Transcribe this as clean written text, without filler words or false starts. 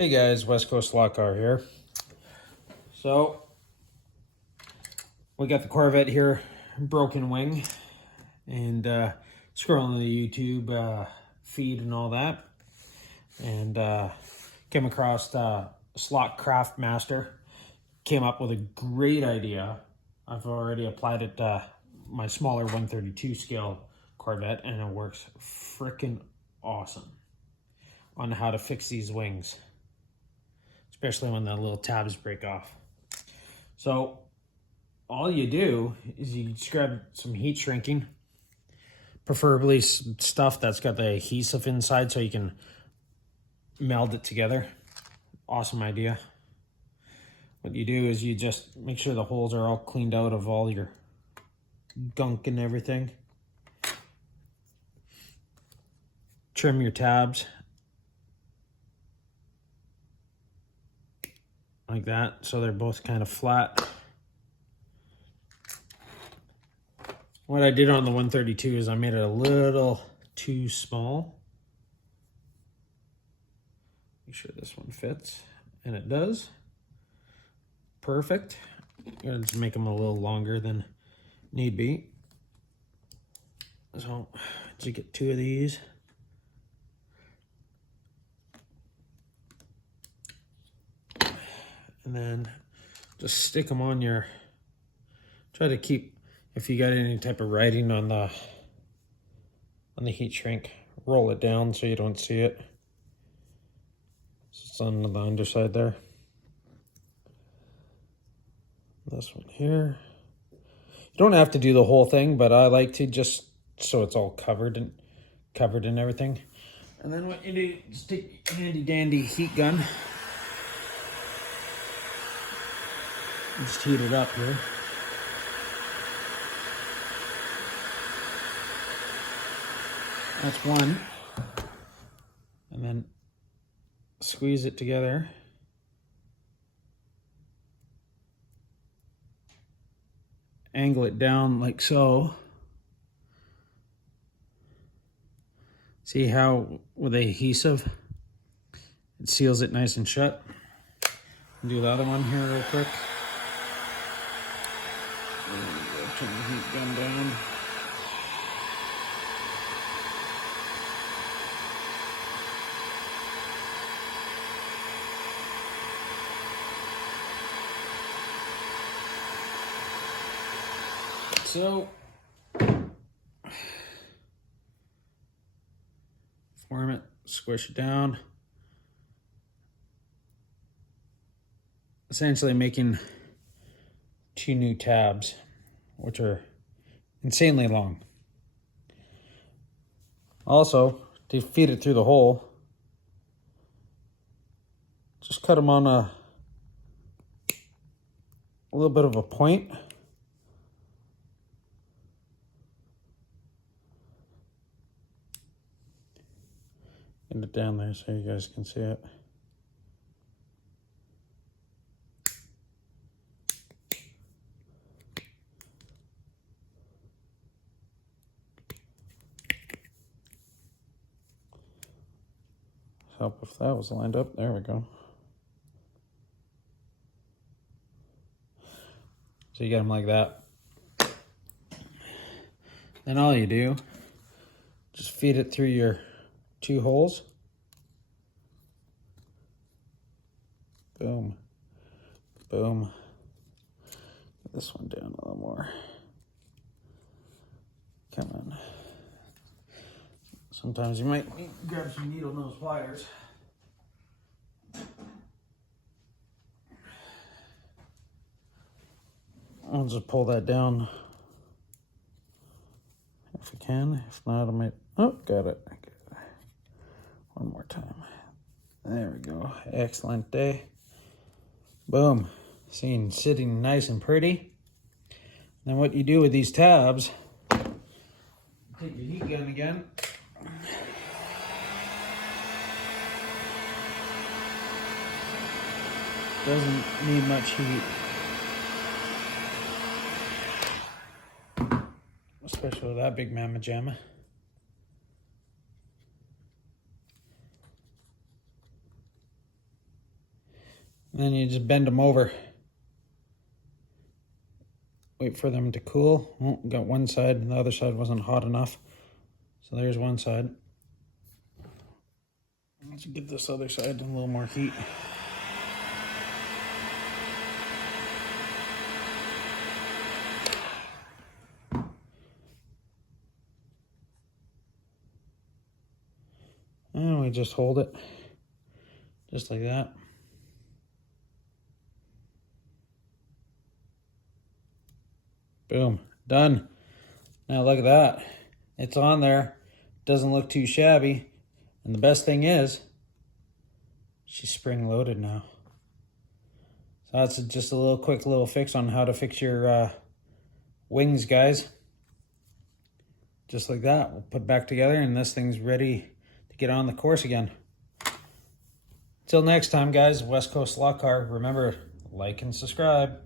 Hey guys, West Coast Lock Car here. So, we got the Corvette here, broken wing, and scrolling the YouTube feed and all that, and came across Slot Craft Master. Came up with a great idea. I've already applied it to my smaller 132 scale Corvette, and it works freaking awesome on how to fix these wings, especially when the little tabs break off. So all you do is you just grab some heat shrinking, preferably stuff that's got the adhesive inside so you can meld it together. Awesome idea. What you do is you just make sure the holes are all cleaned out of all your gunk and everything. Trim your tabs like that so they're both kind of flat. What I did on the 132 is I made it a little too small. Make sure this one fits, and it does. Perfect. I'm gonna just make them a little longer than need be. So just get two of these. And then just stick them on your, try to keep, if you got any type of writing on the heat shrink, roll it down so you don't see it. It's on the underside there. This one here. You don't have to do the whole thing, but I like to just so it's all covered and everything. And then what you do is take your handy dandy heat gun. Just heat it up here. That's one. And then squeeze it together. Angle it down like so. See how with the adhesive it seals it nice and shut. Do the other one here real quick. Turn the heat gun down. So, form it, squish it down. Essentially making two new tabs, which are insanely long. Also, to feed it through the hole, just cut them on a little bit of a point. Get it down there so you guys can see it. Help if that was lined up. There we go. So you get them like that. Then all you do, just feed it through your two holes. Boom. Boom. Get this one down a little more. Come on. Sometimes you might grab some needle nose pliers. I'll just pull that down if I can. If not, I might. Oh, got it. One more time. There we go. Excellent day. Boom. Sitting nice and pretty. Then what you do with these tabs, take your heat gun again. Doesn't need much heat. Especially with that big mamma jamma. And then you just bend them over. Wait for them to cool. Oh, got one side, and the other side wasn't hot enough. So there's one side. Let's get this other side a little more heat. And we just hold it, just like that. Boom, done. Now look at that. It's on there. Doesn't look too shabby. And the best thing is, she's spring loaded now. So that's just a quick little fix on how to fix your wings, guys. Just like that. We'll put it back together and this thing's ready to get on the course again. Till next time, guys, West Coast Slot Car. Remember, like and subscribe.